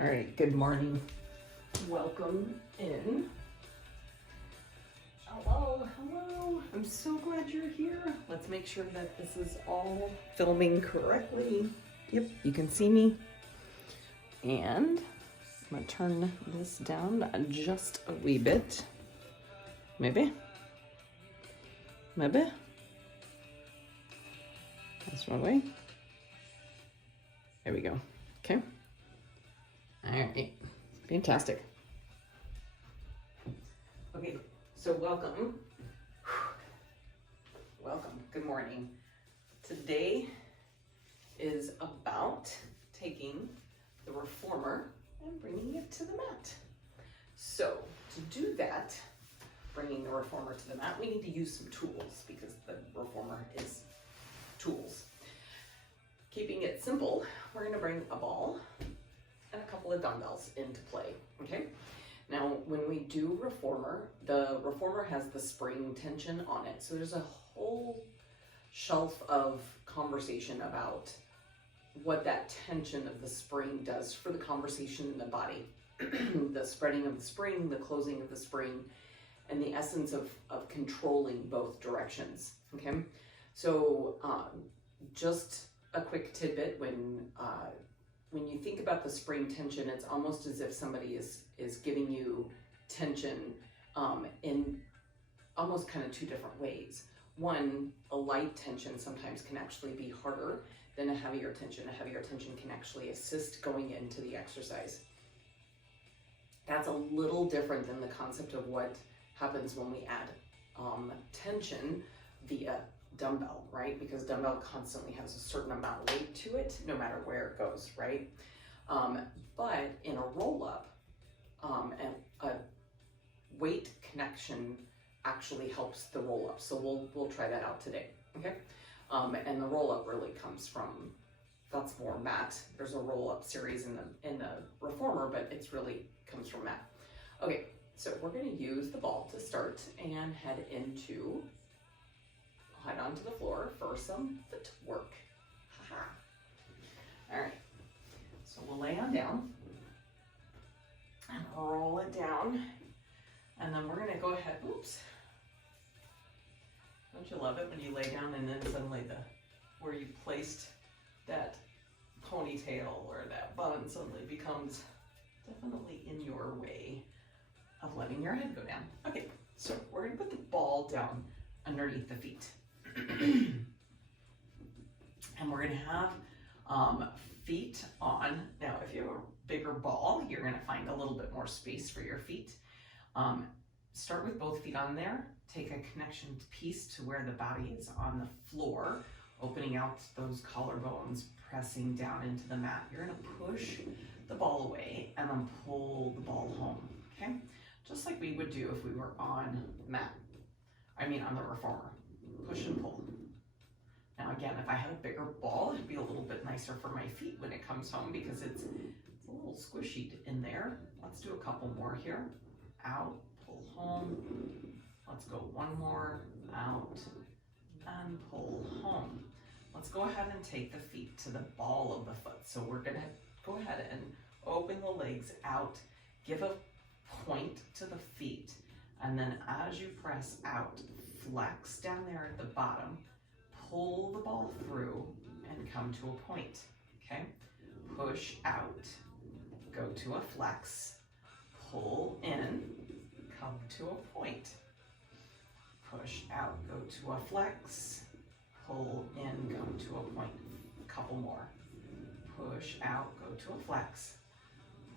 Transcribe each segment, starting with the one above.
All right, good morning. Welcome in. Hello, hello. I'm so glad you're here. Let's make sure that this is all filming correctly. Yep, you can see me. And I'm gonna turn this down just a wee bit. Maybe. That's one way. There we go. Okay. All right. Fantastic. Okay, so welcome. Welcome. Good morning. Today is about taking the reformer and bringing it to the mat. So to do that, bringing the reformer to the mat, we need to use some tools because the reformer is tools. Keeping it simple, we're going to bring a ball and a couple of dumbbells into play, okay? Now, when we do reformer, the reformer has the spring tension on it. So there's a whole shelf of conversation about what that tension of the spring does for the conversation in the body. The spreading of the spring, the closing of the spring, and the essence of controlling both directions, okay? So just a quick tidbit, when you think about the spring tension, it's almost as if somebody is giving you tension in almost kind of two different ways. One, a light tension sometimes can actually be harder than a heavier tension. A heavier tension can actually assist going into the exercise. That's a little different than the concept of what happens when we add tension via dumbbell, right? Because dumbbell constantly has a certain amount of weight to it, no matter where it goes, right? But in a roll-up, a weight connection actually helps the roll-up. So we'll try that out today, okay? And the roll-up really comes from, that's more mat. There's a roll-up series in the reformer, but it's really comes from mat. Okay, so we're gonna use the ball to start and head onto the floor for some footwork. Haha. All right, so we'll lay on down and roll it down. And then we're gonna go ahead, oops. Don't you love it when you lay down and then suddenly where you placed that ponytail or that bun suddenly becomes definitely in your way of letting your head go down. Okay, so we're gonna put the ball down underneath the feet. And we're gonna have feet on. Now, if you have a bigger ball, you're gonna find a little bit more space for your feet. Start with both feet on there. Take a connection piece to where the body is on the floor, opening out those collarbones, pressing down into the mat. You're gonna push the ball away and then pull the ball home, okay? Just like we would do if we were on the reformer. Push and pull. Now again, if I had a bigger ball, it'd be a little bit nicer for my feet when it comes home because it's a little squishy in there. Let's do a couple more here. Out, pull home. Let's go one more, out, and pull home. Let's go ahead and take the feet to the ball of the foot. So we're gonna go ahead and open the legs out, give a point to the feet, and then as you press out, flex down there at the bottom, pull the ball through and come to a point, okay? Push out, go to a flex, pull in, come to a point. Push out, go to a flex, pull in, come to a point. A couple more. Push out, go to a flex,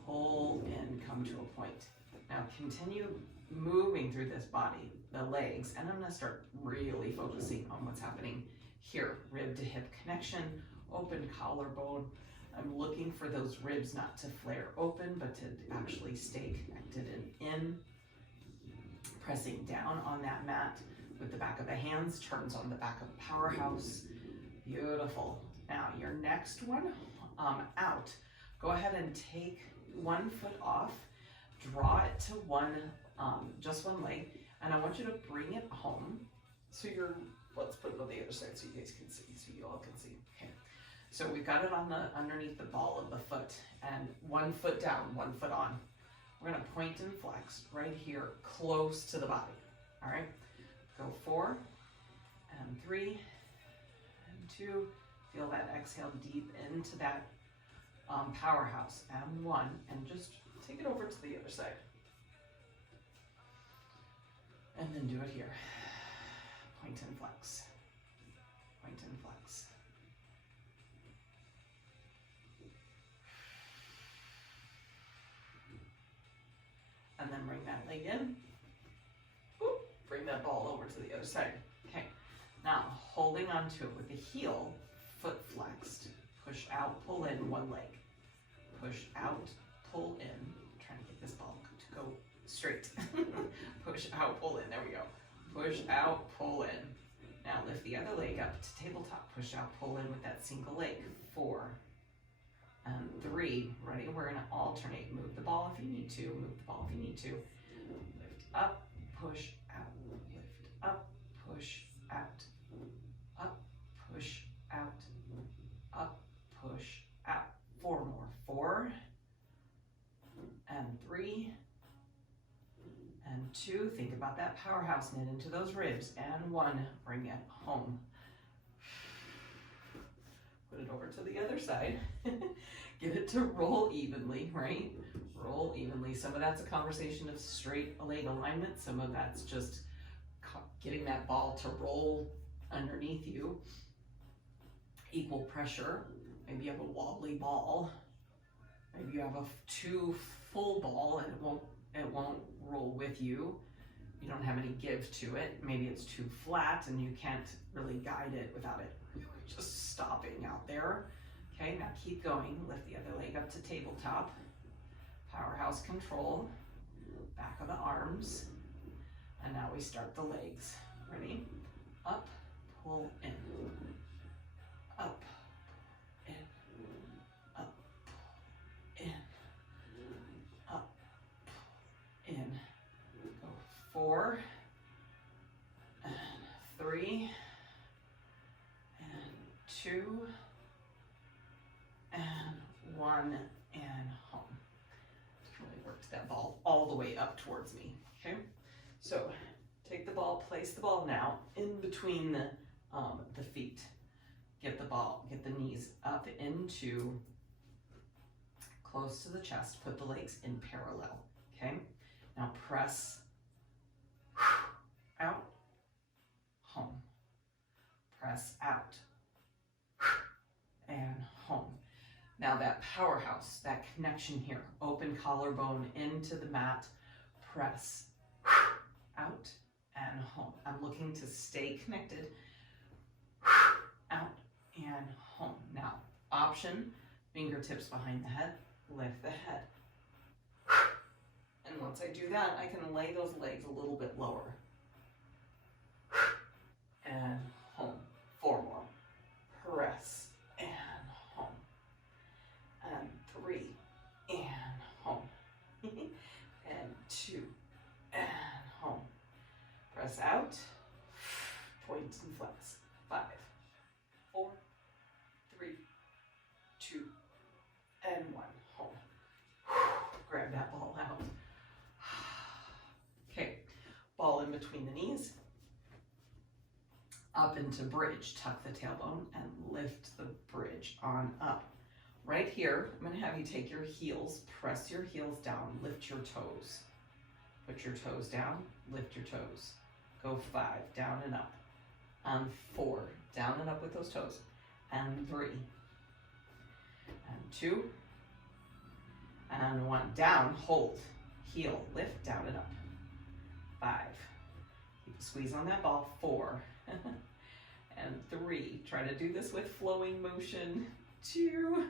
pull in, come to a point. Now continue moving through this body, the legs, and I'm gonna start really focusing on what's happening here. Rib to hip connection, open collarbone. I'm looking for those ribs not to flare open, but to actually stay connected and in. Pressing down on that mat with the back of the hands, turns on the back of the powerhouse. Beautiful. Now your next one, out. Go ahead and take one foot off, draw it to just one leg, and I want you to bring it home. So let's put it on the other side so you guys can see, so you all can see. Okay. So we've got it on the underneath the ball of the foot, and 1 foot down, 1 foot on. We're gonna point and flex right here, close to the body. All right, go 4 and 3 and 2. Feel that exhale deep into that powerhouse, and 1, and just take it over to the other side. And then do it here. Point and flex. Point and flex. And then bring that leg in. Oop, bring that ball over to the other side. Okay. Now, holding onto it with the heel, foot flexed. Push out, pull in, 1 leg. Push out, pull in. I'm trying to get this ball to go straight. Push out, pull in. There we go. Push out, pull in. Now lift the other leg up to tabletop. Push out, pull in with that single leg. 4 and 3. Ready? We're going to alternate. Move the ball if you need to. Move the ball if you need to. Lift up, push out. Lift up, push out. Up, push out. Up, push out. 4 more. 4 and 3 and 2. Think about that powerhouse. Knit into those ribs. And 1. Bring it home. Put it over to the other side. Get it to roll evenly, right? Roll evenly. Some of that's a conversation of straight leg alignment. Some of that's just getting that ball to roll underneath you. Equal pressure. Maybe you have a wobbly ball. Maybe you have a too full ball and it won't roll with you. You don't have any give to it. Maybe it's too flat and you can't really guide it without it really just stopping out there. Okay, now keep going. Lift the other leg up to tabletop. Powerhouse control. Back of the arms. And now we start the legs. Ready? Up, pull in. Up, in. Up, in. Up, in. Go 4 and 3 and 2 and 1 and home. Really worked that ball all the way up towards me. Okay, so take the ball, place the ball now in between the feet. Get the ball, get the knees up into close to the chest. Put the legs in parallel. Okay, now press out, home. Press out and home. Now that powerhouse, that connection here, open collarbone into the mat, press out and home. I'm looking to stay connected, out and home. Now, option, fingertips behind the head, lift the head. And once I do that, I can lay those legs a little bit lower. And home. 4 more. Press and home. And 3 and home. And 2 and home. Press out. Point and flex. 5, 4, 3, 2, and 1. Home. Grab that ball out. Okay, ball in between the knees. Up into bridge, tuck the tailbone and lift the bridge on up. Right here, I'm going to have you take your heels, press your heels down, lift your toes. Put your toes down, lift your toes. Go 5, down and up. And 4, down and up with those toes. And 3. And 2. And 1, down, hold, heel, lift, down and up. 5. Keep a squeeze on that ball. 4. And 3. Try to do this with flowing motion. 2.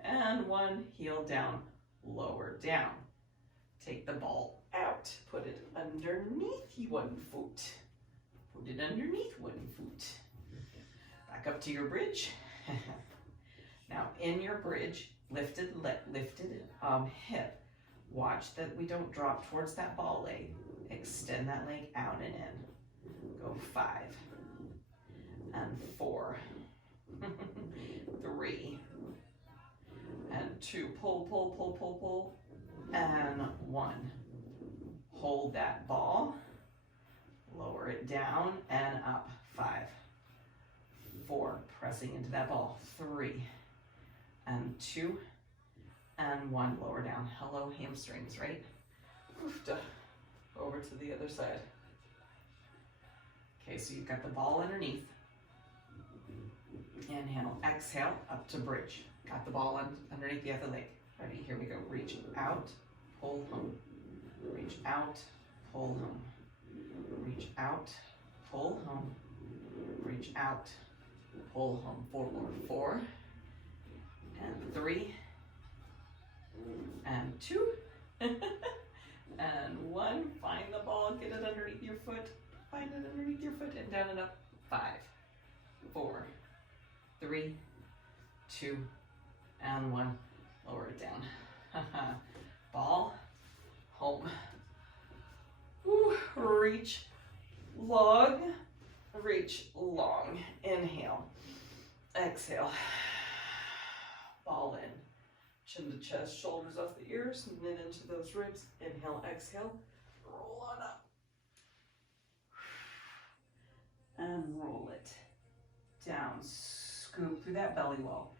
And 1. Heel down, lower down. Take the ball out. Put it underneath 1 foot. Put it underneath 1 foot. Back up to your bridge. Now in your bridge, lifted hip. Watch that we don't drop towards that ball leg. Extend that leg out and in. Go 5 and 4 3 and 2. Pull, pull, pull, pull, pull, and 1. Hold that ball, lower it down and up. 5, 4, pressing into that ball. 3 and 2 and 1, lower down. Hello, hamstrings, right? Over to the other side. Okay, so you've got the ball underneath. Inhale, exhale, up to bridge. Got the ball underneath the other leg. Ready, here we go. Reach out, pull home. Reach out, pull home. Reach out, pull home. Reach out, pull home. Forward, 4 and 3 and 2 and 1. Find the ball, get it underneath your foot. Find it underneath your foot and down and up. 5, 4, 3, 2, and 1. Lower it down. Ball, home. Woo. Reach long, reach long. Inhale, exhale. Ball in. Chin to chest, shoulders off the ears, knit into those ribs. Inhale, exhale, roll on up. And roll it down. Scoop through that belly wall.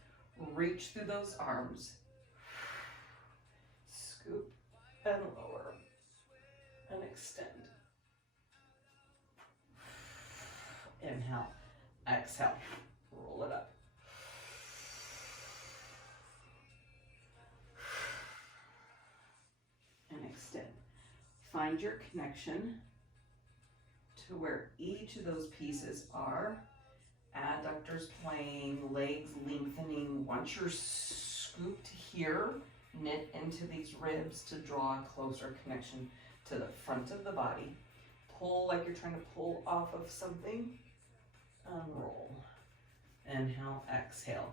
Reach through those arms. Scoop and lower. And extend. Inhale, exhale, roll it up. And extend. Find your connection to where each of those pieces are. Adductors playing, legs lengthening. Once you're scooped here, knit into these ribs to draw a closer connection to the front of the body. Pull like you're trying to pull off of something. And roll. Inhale, exhale.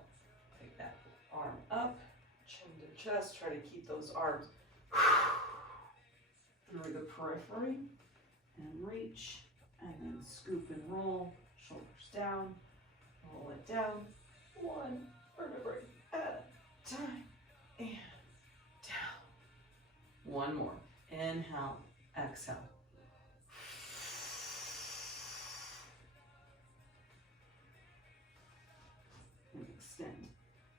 Take that arm up, chin to chest. Try to keep those arms through the periphery. And reach. And then scoop and roll. Shoulders down. Roll it down. 1 vertebrae at a time. And down. 1 more. Inhale, exhale. And extend.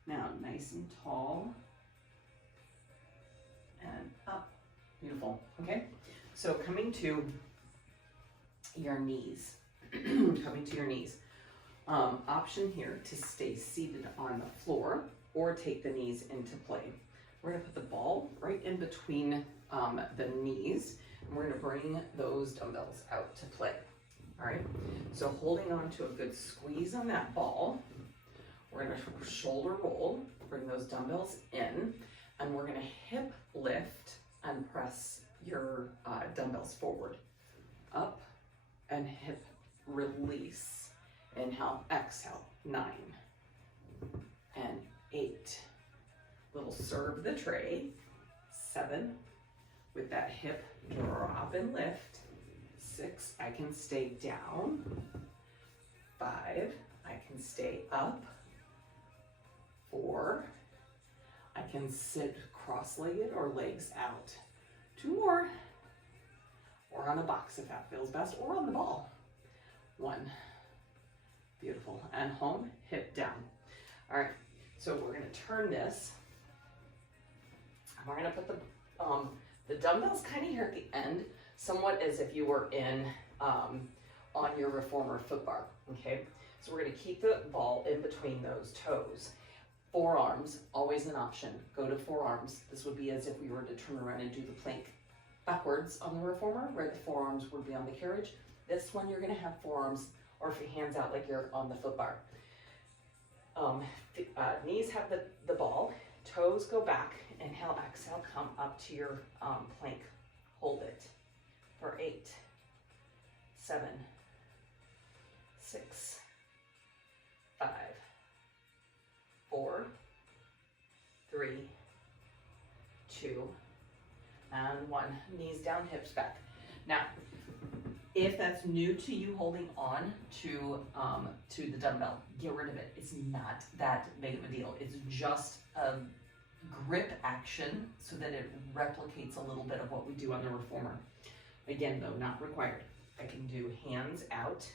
Now nice and tall. And up. Beautiful. Okay. So coming to your knees. Coming to your knees. Option here to stay seated on the floor or take the knees into play. We're going to put the ball right in between the knees, and we're going to bring those dumbbells out to play. All right, so holding on to a good squeeze on that ball, we're going to shoulder roll, bring those dumbbells in, and we're going to hip lift and press your dumbbells forward, up, and hip release. Inhale, exhale, 9 and 8. Little serve the tray. 7 with that hip drop and lift. 6, I can stay down. 5, I can stay up. 4, I can sit cross-legged or legs out. 2 more, or on a box if that feels best, or on the ball. 1. Beautiful. And home, hip down. All right, so we're going to turn this. We're going to put the dumbbells kind of here at the end, somewhat as if you were in on your reformer foot bar. Okay, so we're going to keep the ball in between those toes. Forearms, always an option. Go to forearms. This would be as if we were to turn around and do the plank backwards on the reformer, where the forearms would be on the carriage. This one, you're going to have forearms or hands out like you're on the foot bar. Knees have the ball, toes go back. Inhale, exhale, come up to your plank. Hold it for 8, 7, 6, 5, 4, 3, 2, and 1. Knees down, hips back. Now, If that's new to you holding on to the dumbbell, get rid of it. It's not that big of a deal. It's just a grip action so that it replicates a little bit of what we do on the reformer. Again, though, not required. I can do hands out.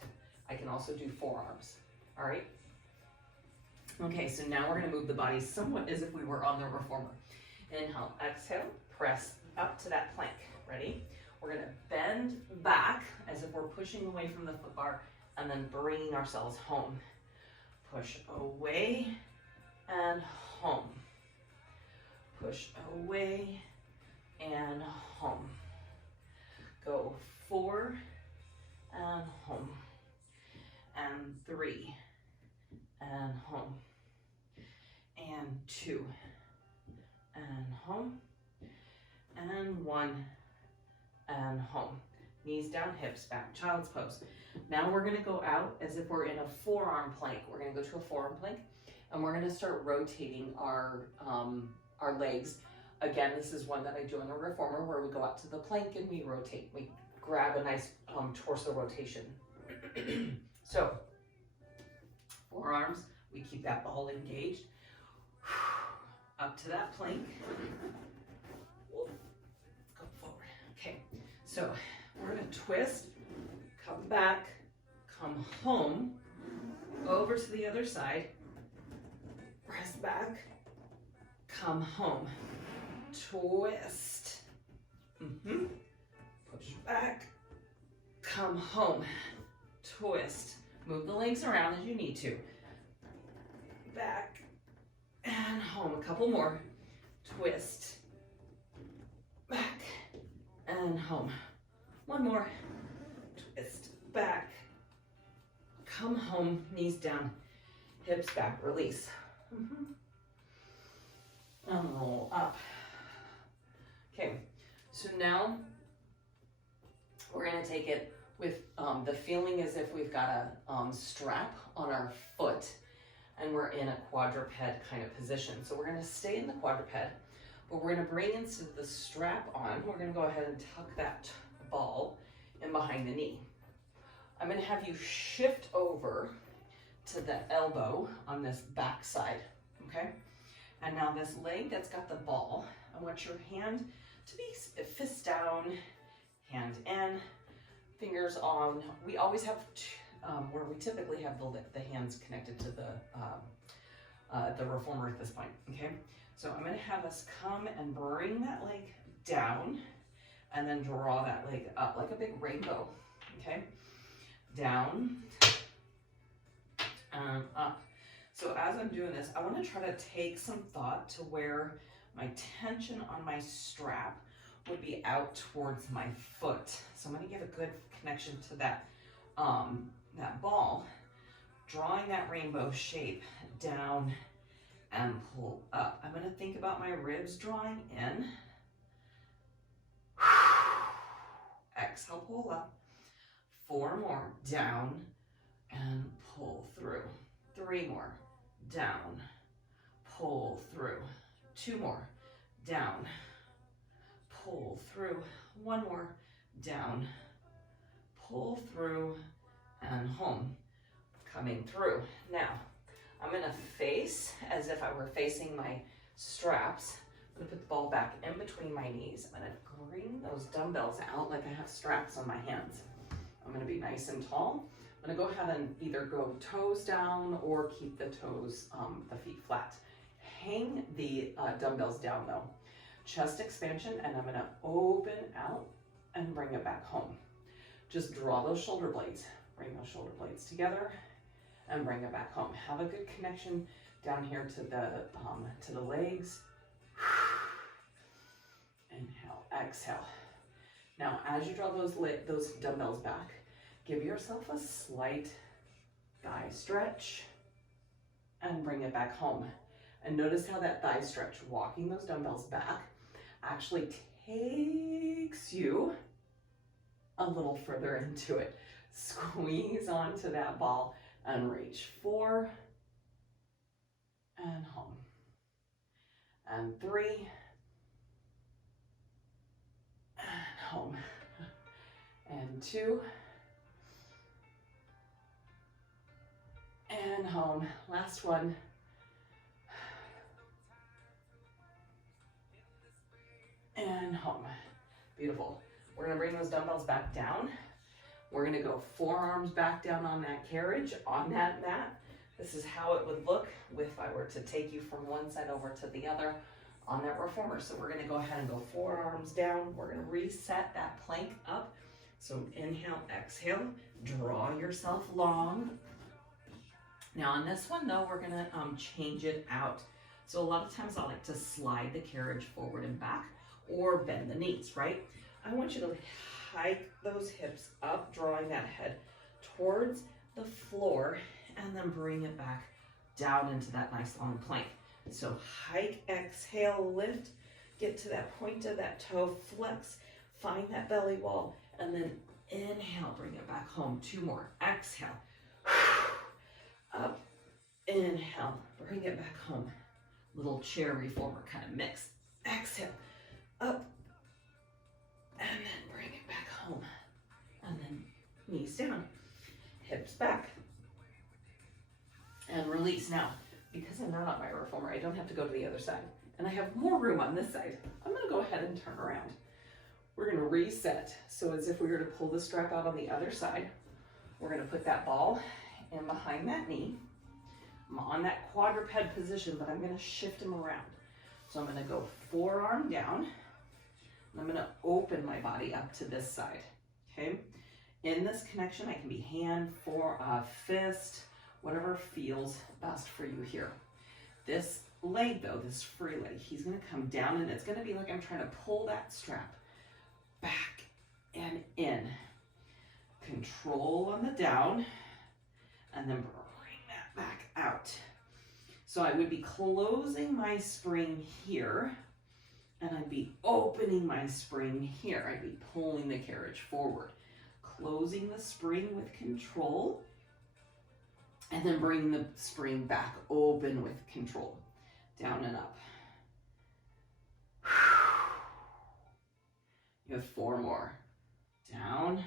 I can also do forearms. All right. Okay, so now we're going to move the body somewhat as if we were on the reformer. Inhale, exhale, press up to that plank. Ready? We're going to bend back as if we're pushing away from the foot bar and then bringing ourselves home. Push away and home. Push away and home. Go 4 and home. And 3 and home. And 2 and home. And 1 and home. Knees down, hips back, child's pose. Now we're going to go out as if we're in a forearm plank. We're going to go to a forearm plank and we're going to start rotating our legs. Again, this is one that I do in a reformer where we go out to the plank and we rotate. We grab a nice torso rotation. So, forearms, we keep that ball engaged. Up to that plank. Go forward. Okay, so we're going to twist, come back, come home, over to the other side, press back, come home, twist, push back, come home, twist, move the legs around as you need to, back and home, a couple more, twist, back and home, one more, twist, back, come home, knees down, hips back, release. And roll up. Okay, so now we're going to take it with the feeling as if we've got a strap on our foot and we're in a quadruped kind of position. So we're going to stay in the quadruped, but we're going to bring instead of the strap on, we're going to go ahead and tuck that ball in behind the knee. I'm going to have you shift over to the elbow on this back side, okay? And now this leg that's got the ball, I want your hand to be fist down, hand in, fingers on. We always have, where we typically have the hands connected to the reformer at this point, okay? So I'm gonna have us come and bring that leg down and then draw that leg up like a big rainbow, okay? Down and up. So as I'm doing this, I want to try to take some thought to where my tension on my strap would be out towards my foot. So I'm going to give a good connection to that, that ball, drawing that rainbow shape down and pull up. I'm going to think about my ribs drawing in. Exhale, pull up. 4 more, down and pull through. 3 more, down, pull through. 2 more, down, pull through. 1 more, down, pull through, and home, coming through. Now, I'm gonna face as if I were facing my straps. I'm gonna put the ball back in between my knees. I'm gonna bring those dumbbells out like I have straps on my hands. I'm gonna be nice and tall. I'm gonna go ahead and either go toes down or keep the toes, the feet flat. Hang the dumbbells down though. Chest expansion, and I'm gonna open out and bring it back home. Just draw those shoulder blades. Bring those shoulder blades together and bring it back home. Have a good connection down here to the legs. Inhale, exhale. Now, as you draw those dumbbells back, give yourself a slight thigh stretch and bring it back home. And notice how that thigh stretch, walking those dumbbells back, actually takes you a little further into it. Squeeze onto that ball and reach 4 and home. And 3 and home. And 2 and home. Last one. And home. Beautiful. We're gonna bring those dumbbells back down. We're gonna go forearms back down on that carriage, on that mat. This is how it would look if I were to take you from one side over to the other on that reformer. So we're gonna go ahead and go forearms down. We're gonna reset that plank up. So inhale, exhale, draw yourself long. Now on this one though, we're gonna change it out. So a lot of times I like to slide the carriage forward and back or bend the knees, right? I want you to hike those hips up, drawing that head towards the floor, and then bring it back down into that nice long plank. So hike, exhale, lift, get to that point of that toe, flex, find that belly wall, and then inhale, bring it back home. 2 more, exhale, up, inhale, bring it back home. Little chair reformer kind of mix. Exhale, up, and then bring it back home. And then knees down, hips back, and release. Now, because I'm not on my reformer, I don't have to go to the other side. And I have more room on this side. I'm gonna go ahead and turn around. We're gonna reset. So as if we were to pull the strap out on the other side, we're gonna put that ball in behind that knee. I'm on that quadruped position, but I'm gonna shift him around. So I'm gonna go forearm down, and I'm gonna open my body up to this side, okay? In this connection, I can be hand, fist, whatever feels best for you here. This leg though, this free leg, he's gonna come down and it's gonna be like I'm trying to pull that strap back and in. Control on the down, and then bring that back out. So I would be closing my spring here, and I'd be opening my spring here. I'd be pulling the carriage forward. Closing the spring with control, and then bring the spring back open with control. Down and up. You have 4 more. Down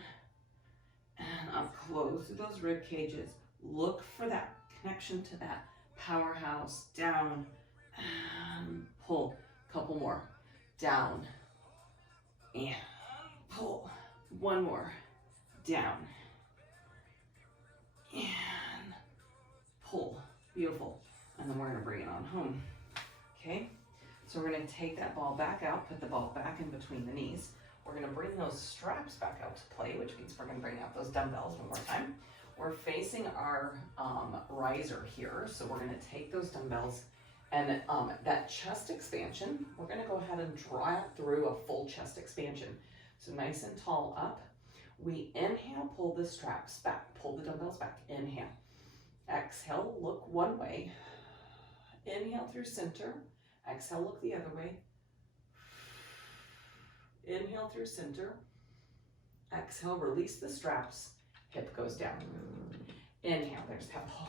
and up, close through those rib cages. Look for that connection to that powerhouse. Down and pull. Couple more. Down and pull. 1 more. Down and pull. Beautiful. And then we're going to bring it on home. Okay? So we're going to take that ball back out, put the ball back in between the knees. We're going to bring those straps back out to play, which means we're going to bring out those dumbbells one more time. We're facing our riser here, so we're going to take those dumbbells and that chest expansion, we're going to go ahead and draw it through a full chest expansion. So nice and tall up. We inhale, pull the straps back, pull the dumbbells back, inhale. Exhale, look one way. Inhale through center. Exhale, look the other way. Inhale through center. Exhale, release the straps. Hip goes down. Inhale, there's that pull.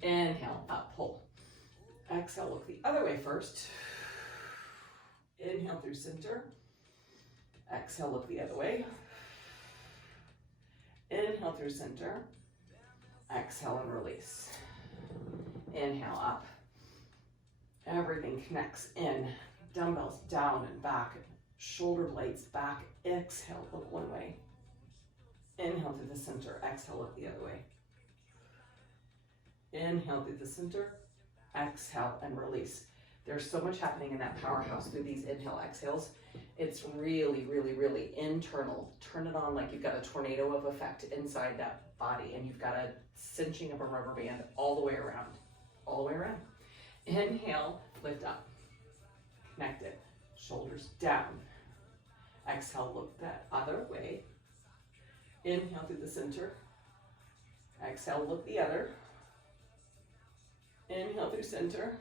Inhale, up, pull. Exhale, look the other way first. Inhale through center. Exhale, look the other way. Inhale through center. Exhale and release. Inhale up. Everything connects in. Dumbbells down and back. Shoulder blades back. Exhale, look one way. Inhale through the center. Exhale, look the other way. Inhale through the center. Exhale and release. There's so much happening in that powerhouse through these inhale exhales. It's really, really, really internal. Turn it on like you've got a tornado of effect inside that body, and you've got a cinching of a rubber band all the way around. All the way around. Inhale, lift up. Connect it. Shoulders down. Exhale, look that other way. Inhale through the center. Exhale, look the other. Inhale through center.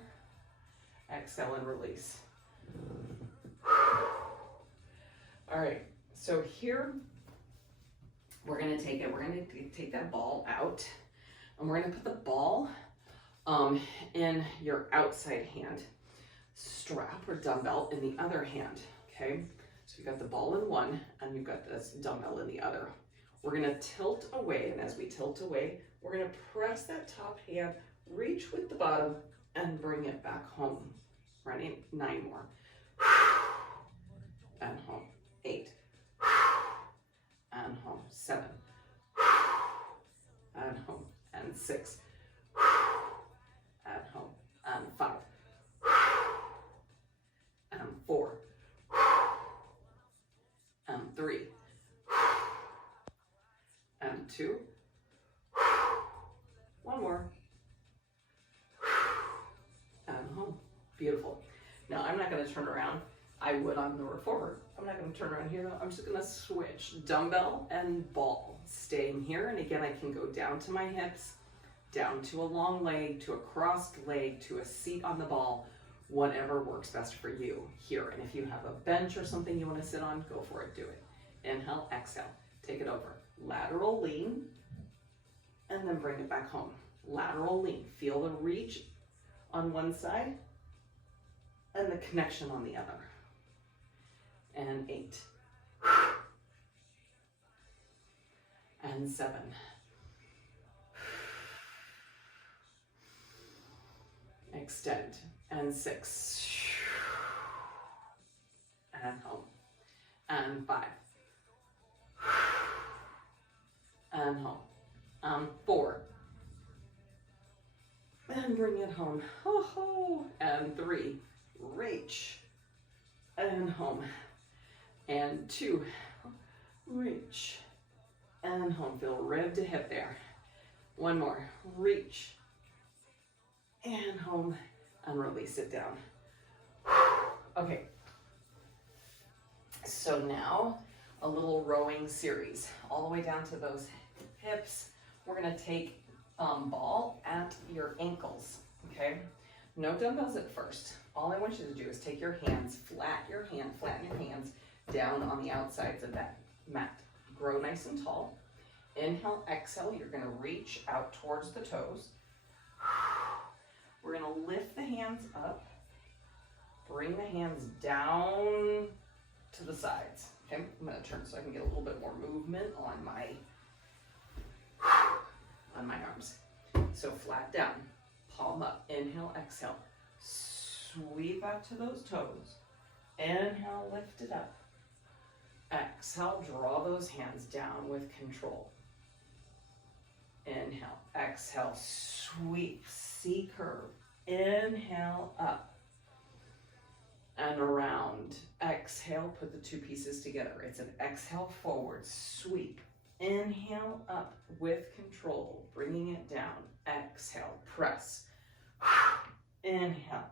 Exhale and release. All right, so here we're gonna take it, we're gonna take that ball out, and we're gonna put the ball in your outside hand, strap or dumbbell in the other hand, okay? So you've got the ball in one, and you've got this dumbbell in the other. We're gonna tilt away, and as we tilt away, we're gonna press that top hand, reach with the bottom, and bring it back home. Ready? 9 more. And home. 8. And home. 7. And home. And 6. And home. And 5. And 4. And 3. And 2. 1 more. And home. Beautiful. Now I'm not going to turn around. I would on the reformer. I'm not going to turn around here though. I'm just going to switch dumbbell and ball. Staying here, and again I can go down to my hips, down to a long leg, to a crossed leg, to a seat on the ball, whatever works best for you here. And if you have a bench or something you want to sit on, go for it, do it. Inhale, exhale, take it over. Lateral lean, and then bring it back home. Lateral lean, feel the reach on one side and the connection on the other. And 8. And 7. Extend. And 6. And home. And 5. And home. And 4. And bring it home. Ho ho. And 3. Reach. And home. And 2. Reach. And home. Feel rib to hip there. 1 more. Reach. And home. And release it down. Okay. So now a little rowing series. All the way down to those hips. We're going to take ball at your ankles. Okay. No dumbbells at first. All I want you to do is take your hands, flatten your hands down on the outsides of that mat. Grow nice and tall. Inhale, exhale, you're gonna reach out towards the toes. We're gonna lift the hands up, bring the hands down to the sides. Okay, I'm gonna turn so I can get a little bit more movement on my arms. So flat down, palm up, inhale, exhale. Sweep out to those toes. Inhale, lift it up. Exhale, draw those hands down with control. Inhale, exhale, sweep, C curve. Inhale, up and around. Exhale, put the two pieces together. It's an exhale forward, sweep. Inhale, up with control, bringing it down. Exhale, press. Inhale,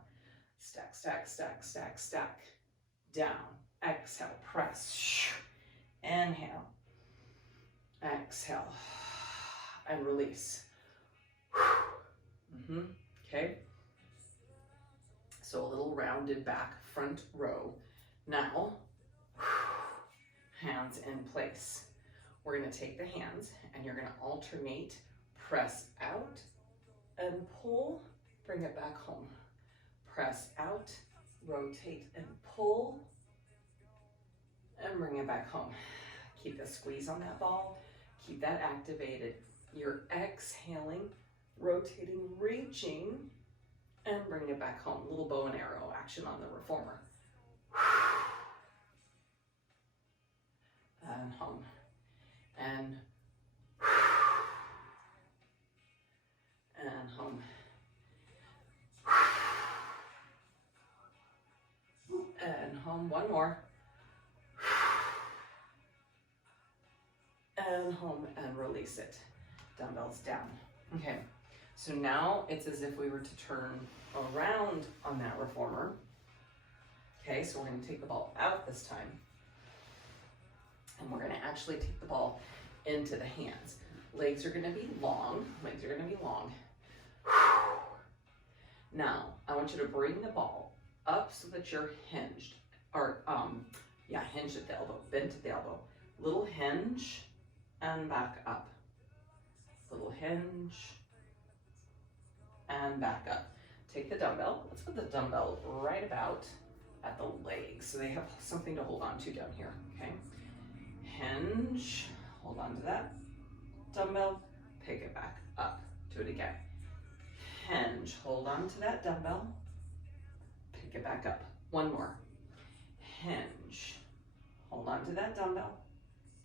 stack, stack, stack, stack, stack. Down. Exhale, press. Inhale. Exhale. And release. Okay. So a little rounded back front row. Now, hands in place. We're going to take the hands and you're going to alternate, press out and pull, bring it back home. Press out, rotate and pull, and bring it back home. Keep the squeeze on that ball. Keep that activated. You're exhaling, rotating, reaching, and bring it back home. Little bow and arrow action on the reformer. And home. And home. And home. 1 more. And home and release it. Dumbbells down. Okay, so now it's as if we were to turn around on that reformer. Okay, so we're going to take the ball out this time. And we're going to actually take the ball into the hands. Legs are going to be long. Legs are going to be long. Now, I want you to bring the ball up so that you're hinged. Or, hinged at the elbow. Bent at the elbow. Little hinge and back up. Little hinge and back up. Take the dumbbell. Let's put the dumbbell right about at the legs so they have something to hold on to down here. Okay. Hinge, hold on to that dumbbell, pick it back up. Do it again. Hinge, hold on to that dumbbell, pick it back up. One more. Hinge, hold on to that dumbbell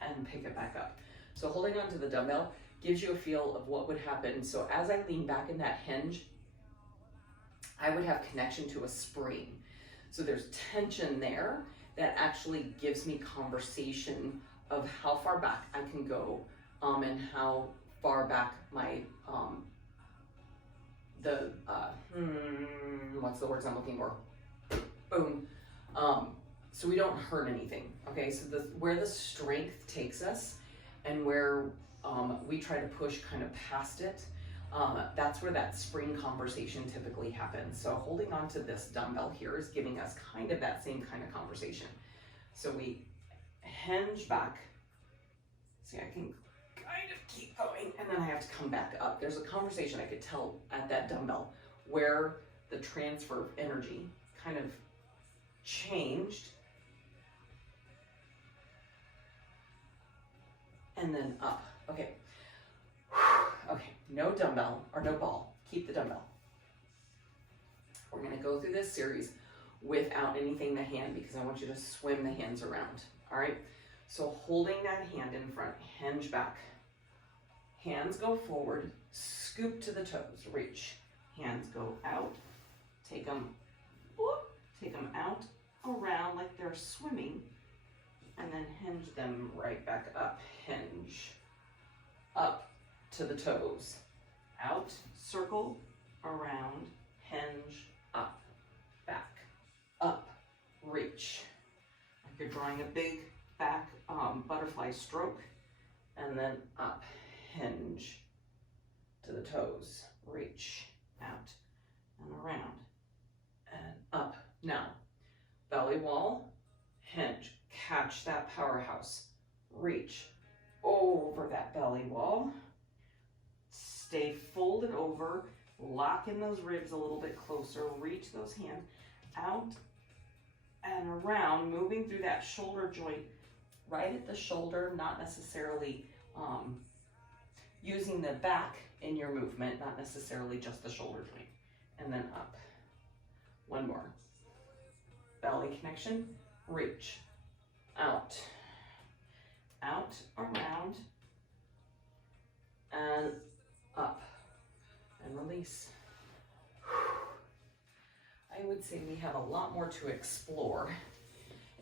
and pick it back up. So holding on to the dumbbell gives you a feel of what would happen. So as I lean back in that hinge, I would have connection to a spring. So there's tension there that actually gives me conversation of how far back I can go and how far back my, what's the words I'm looking for? Boom. So we don't hurt anything, okay? So where the strength takes us and where we try to push kind of past it, that's where that spring conversation typically happens. So holding on to this dumbbell here is giving us kind of that same kind of conversation. So we hinge back. See, I can kind of keep going and then I have to come back up. There's a conversation I could tell at that dumbbell where the transfer of energy kind of changed and then up. Okay. Okay, no dumbbell or no ball. Keep the dumbbell. We're going to go through this series without anything in the hand because I want you to swim the hands around. All right. So holding that hand in front, hinge back. Hands go forward, scoop to the toes, reach. Hands go out, take them out, around like they're swimming, and then hinge them right back up. Hinge, up to the toes, out, circle, around, hinge, up, back, up, reach. Like you're drawing a big back butterfly stroke, and then up, hinge to the toes, reach, out and around and up. Now, belly wall, hinge, catch that powerhouse, reach over that belly wall, stay folded over, lock in those ribs a little bit closer, reach those hands out and around, moving through that shoulder joint, right at the shoulder, not necessarily using the back in your movement, not necessarily just the shoulder joint. And then up. One more. Belly connection, reach, out, out, around, and up, and release. I would say we have a lot more to explore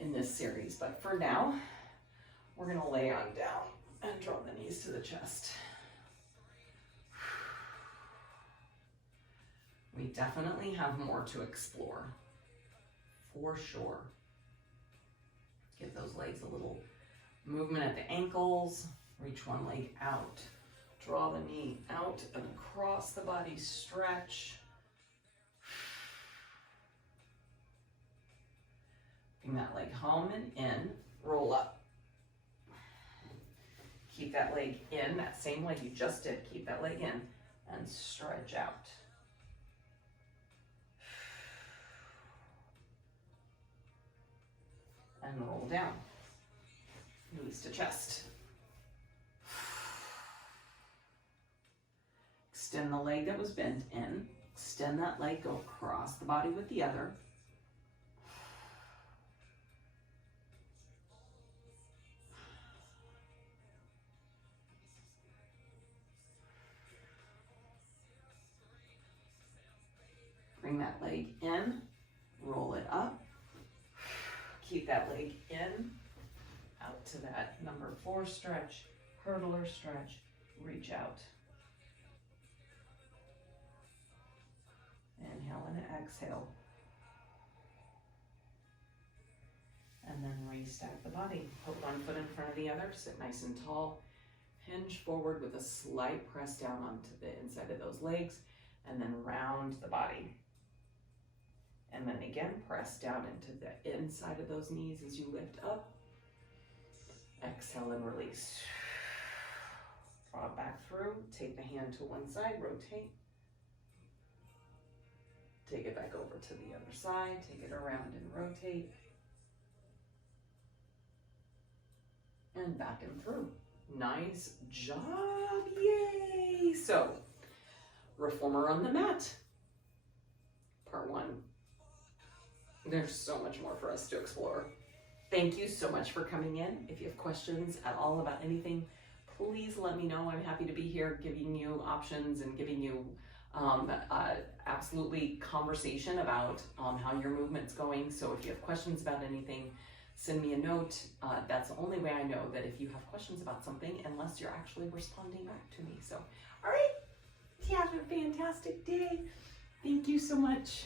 in this series, but for now, we're gonna lay on down and draw the knees to the chest. We definitely have more to explore, for sure. Give those legs a little movement at the ankles, reach one leg out, draw the knee out and across the body, stretch. Bring that leg home and in, roll up. Keep that leg in, that same leg you just did, keep that leg in and stretch out. And roll down, knees to chest. Extend the leg that was bent in, extend that leg, go across the body with the other. Bring that leg in, roll it up. Keep that leg in, out to that number 4 stretch, hurdler stretch, reach out. Inhale and exhale. And then restack the body. Put one foot in front of the other, sit nice and tall. Hinge forward with a slight press down onto the inside of those legs, and then round the body. And then again, press down into the inside of those knees as you lift up. Exhale and release. Draw it back through. Take the hand to one side, rotate. Take it back over to the other side. Take it around and rotate. And back and through. Nice job, yay! So, reformer on the mat, part 1. There's so much more for us to explore. Thank you so much for coming in. If you have questions at all about anything, please let me know. I'm happy to be here giving you options and giving you absolutely conversation about how your movement's going. So if you have questions about anything, send me a note. That's the only way I know that if you have questions about something, unless you're actually responding back to me. So, all right, have a fantastic day. Thank you so much.